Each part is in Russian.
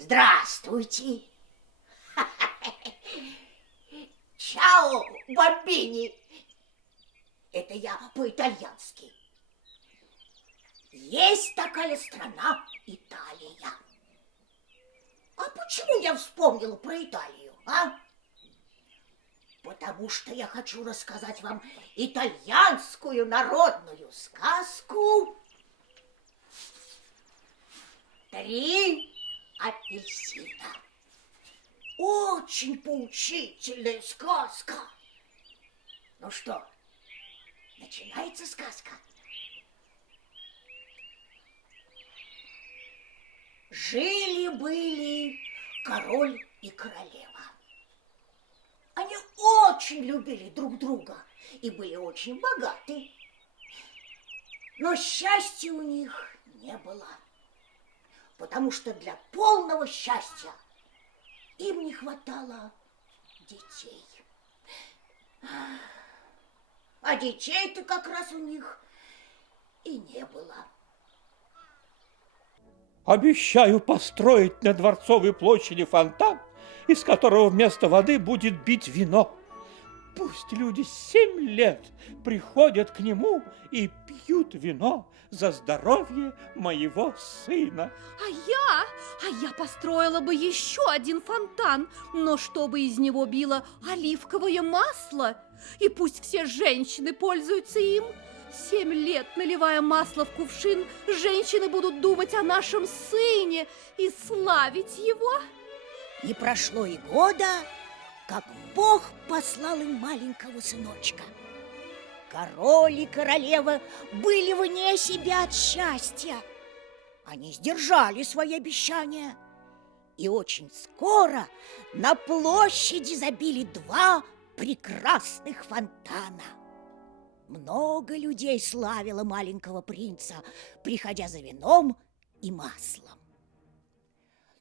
Здравствуйте. Чао, бомбини. Это я по-итальянски. Есть такая страна Италия. А почему я вспомнила про Италию, а? Потому что я хочу рассказать вам итальянскую народную сказку «Три апельсина». Очень поучительная сказка. Ну что, начинается сказка? Жили-были король и королева. Они очень любили друг друга и были очень богаты. Но счастья у них не было, потому что для полного счастья им не хватало детей. А детей-то как раз у них и не было. Обещаю построить на Дворцовой площади фонтан, из которого вместо воды будет бить вино. Пусть люди 7 лет приходят к нему и пьют вино за здоровье моего сына. А я построила бы еще один фонтан, но чтобы из него било оливковое масло, и пусть все женщины пользуются им. 7 лет, наливая масло в кувшин, женщины будут думать о нашем сыне и славить его. Не прошло и года, как Бог послал им маленького сыночка. Король и королева были вне себя от счастья. Они сдержали свои обещания. И очень скоро на площади забили 2 прекрасных фонтана. Много людей славило маленького принца, приходя за вином и маслом.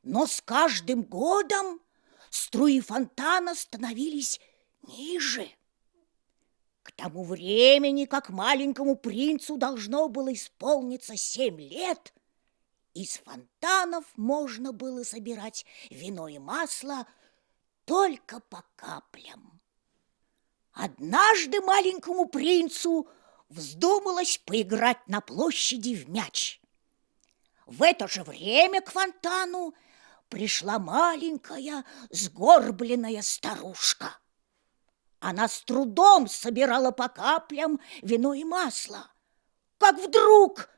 Но с каждым годом струи фонтана становились ниже. К тому времени, как маленькому принцу должно было исполниться 7 лет, из фонтанов можно было собирать вино и масло только по каплям. Однажды маленькому принцу вздумалось поиграть на площади в мяч. В это же время к фонтану пришла маленькая сгорбленная старушка. Она с трудом собирала по каплям вино и масло, как вдруг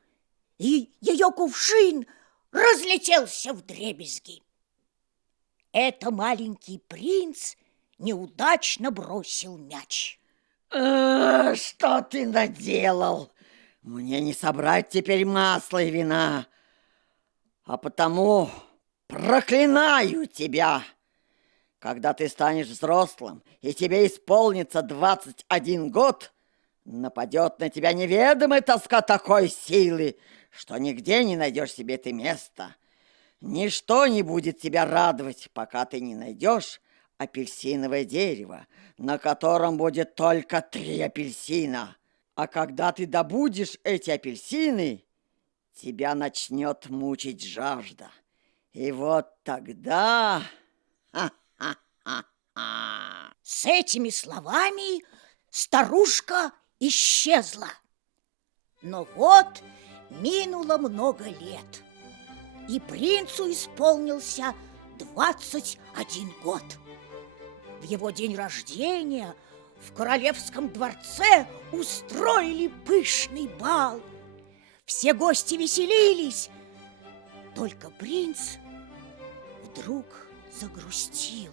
и ее кувшин разлетелся вдребезги. Это маленький принц неудачно бросил мяч. Что ты наделал? Мне не собрать теперь масла и вина, а потому проклинаю тебя. Когда ты станешь взрослым и тебе исполнится 21 год, нападет на тебя неведомая тоска такой силы, что нигде не найдешь себе ты места. Ничто не будет тебя радовать, пока ты не найдешь апельсиновое дерево, на котором будет только 3 апельсина. А когда ты добудешь эти апельсины, тебя начнет мучить жажда. И вот тогда... С этими словами старушка исчезла. Но вот минуло много лет, и принцу исполнился 21 год. В его день рождения в королевском дворце устроили пышный бал. Все гости веселились, только принц вдруг загрустил.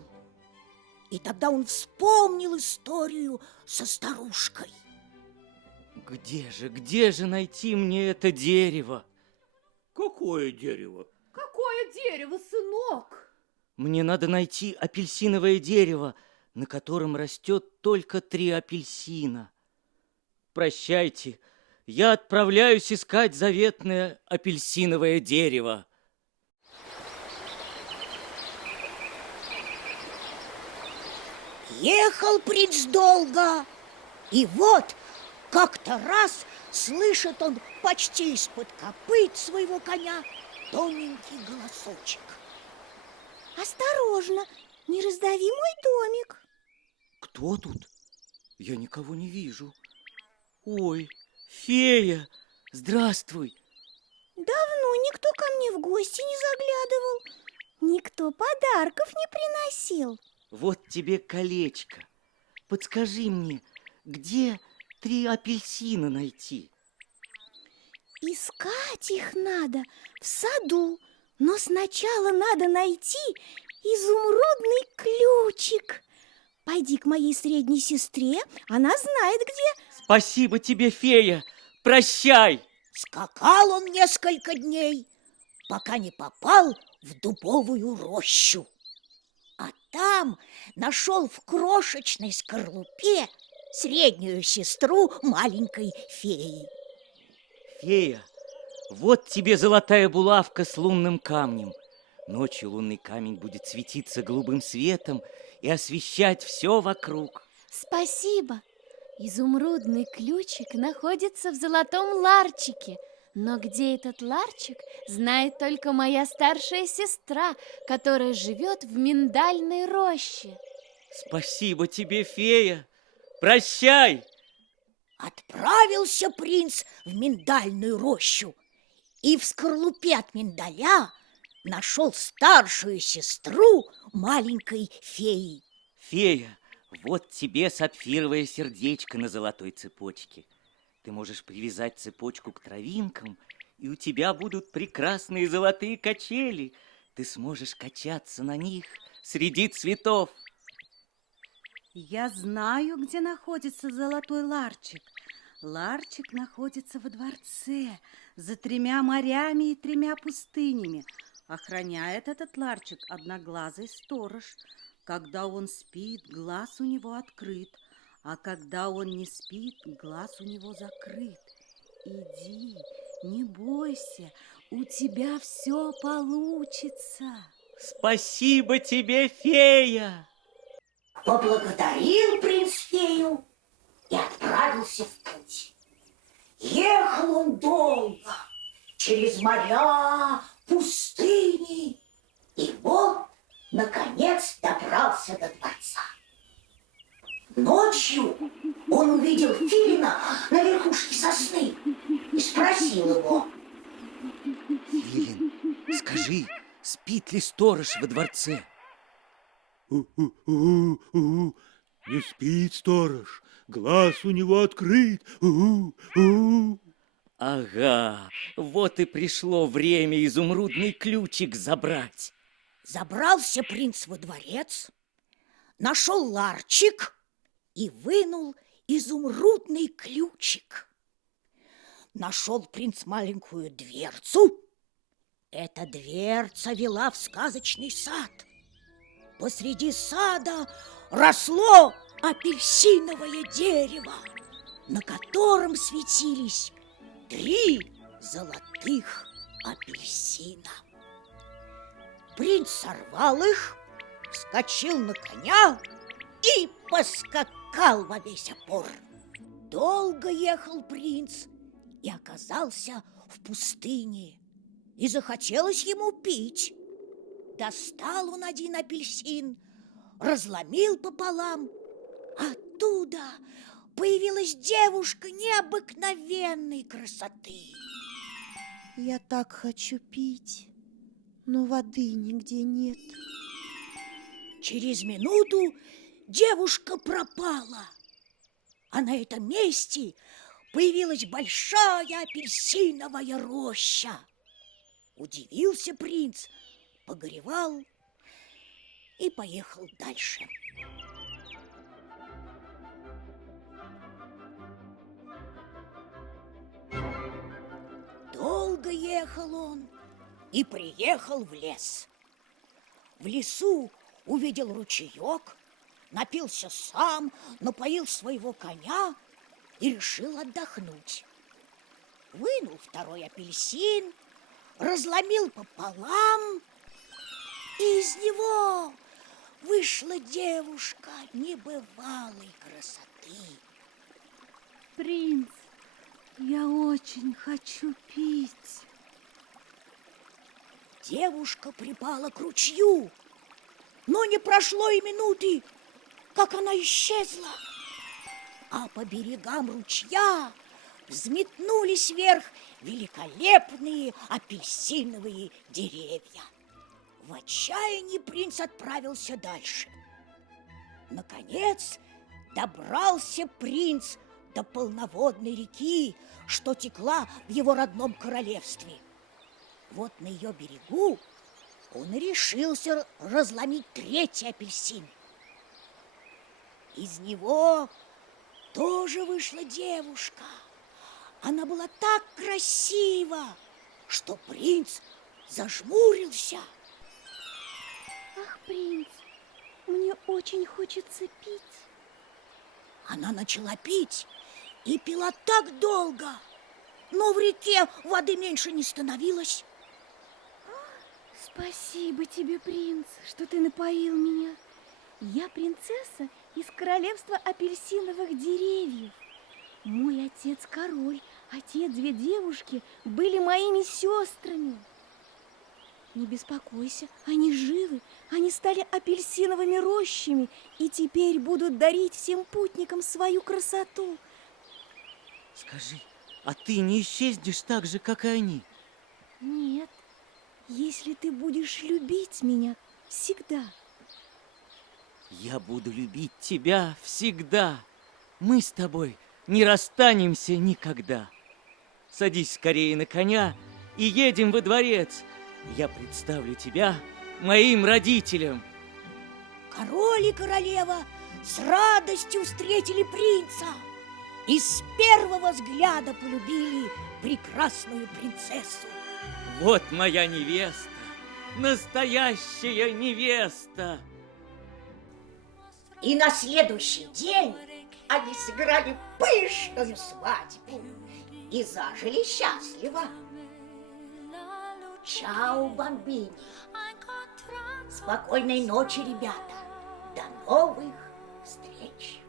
И тогда он вспомнил историю со старушкой. Где же найти мне это дерево? Какое дерево? Какое дерево, сынок? Мне надо найти апельсиновое дерево, на котором растет только 3 апельсина. Прощайте, я отправляюсь искать заветное апельсиновое дерево. Ехал принц долго, и вот как-то раз слышит он почти из-под копыт своего коня тоненький голосочек. Осторожно, не раздави мой домик. Кто тут? Я никого не вижу. Ой, фея, здравствуй. Давно никто ко мне в гости не заглядывал. Никто подарков не приносил. Вот тебе колечко. Подскажи мне, где 3 апельсина найти? Искать их надо в саду, но сначала надо найти изумрудный ключик. Пойди к моей средней сестре, она знает где. Спасибо тебе, фея. Прощай. Скакал он несколько дней, пока не попал в дубовую рощу. А там нашел в крошечной скорлупе среднюю сестру маленькой феи. Фея, вот тебе золотая булавка с лунным камнем. Ночью лунный камень будет светиться голубым светом и освещать все вокруг. Спасибо. Изумрудный ключик находится в золотом ларчике. Но где этот ларчик, знает только моя старшая сестра, которая живет в миндальной роще. Спасибо тебе, фея. Прощай. Отправился принц в миндальную рощу и в скорлупе от миндаля нашел старшую сестру маленькой феи. Фея, вот тебе сапфировое сердечко на золотой цепочке. Ты можешь привязать цепочку к травинкам, и у тебя будут прекрасные золотые качели. Ты сможешь качаться на них среди цветов. Я знаю, где находится золотой ларчик. Ларчик находится во дворце, за 3 морями и 3 пустынями. Охраняет этот ларчик одноглазый сторож. Когда он спит, глаз у него открыт, а когда он не спит, глаз у него закрыт. Иди, не бойся, у тебя все получится. Спасибо тебе, фея! Поблагодарил принц фею и отправился в путь. Ехал он долго, через моря, пустыни, и вот, наконец, добрался до дворца. Ночью он увидел филина на верхушке сосны и спросил его: Филин, скажи, спит ли сторож во дворце? Не спит сторож, глаз у него открыт. Ага, вот и пришло время изумрудный ключик забрать. Забрался принц во дворец, нашел ларчик и вынул изумрудный ключик. Нашел принц маленькую дверцу. Эта дверца вела в сказочный сад. Посреди сада росло апельсиновое дерево, на котором светились 3 золотых апельсина. Принц сорвал их, вскочил на коня и поскакал во весь опор. Долго ехал принц и оказался в пустыне, и захотелось ему пить. Достал он один апельсин, разломил пополам. Оттуда появилась девушка необыкновенной красоты. Я так хочу пить, но воды нигде нет. Через минуту девушка пропала, а на этом месте появилась большая апельсиновая роща. Удивился принц, погоревал и поехал дальше. Долго ехал он и приехал в лес. В лесу увидел ручеек, напился сам, напоил своего коня и решил отдохнуть. Вынул второй апельсин, разломил пополам, и из него вышла девушка небывалой красоты. Принц, я очень хочу пить. Девушка припала к ручью Но не прошло и минуты, как она исчезла. А по берегам ручья взметнулись вверх великолепные апельсиновые деревья. В отчаянии принц отправился дальше. Наконец добрался принц до полноводной реки, что текла в его родном королевстве. Вот на ее берегу он и решился разломить третий апельсин. Из него тоже вышла девушка. Она была так красива, что принц зажмурился. Ах, принц, мне очень хочется пить. Она начала пить и пила так долго, но в реке воды меньше не становилось. Спасибо тебе, принц, что ты напоил меня. Я принцесса из королевства апельсиновых деревьев. Мой отец король, а те две девушки были моими сестрами. Не беспокойся, они живы, они стали апельсиновыми рощами и теперь будут дарить всем путникам свою красоту. Скажи, а ты не исчезнешь так же, как и они? Нет, если ты будешь любить меня всегда. Я буду любить тебя всегда. Мы с тобой не расстанемся никогда. Садись скорее на коня и едем во дворец. Я представлю тебя моим родителям. Король и королева с радостью встретили принца и с первого взгляда полюбили прекрасную принцессу. Вот моя невеста, настоящая невеста. И на следующий день они сыграли пышную свадьбу и зажили счастливо. Чао, бомбини. Спокойной ночи, ребята. До новых встреч.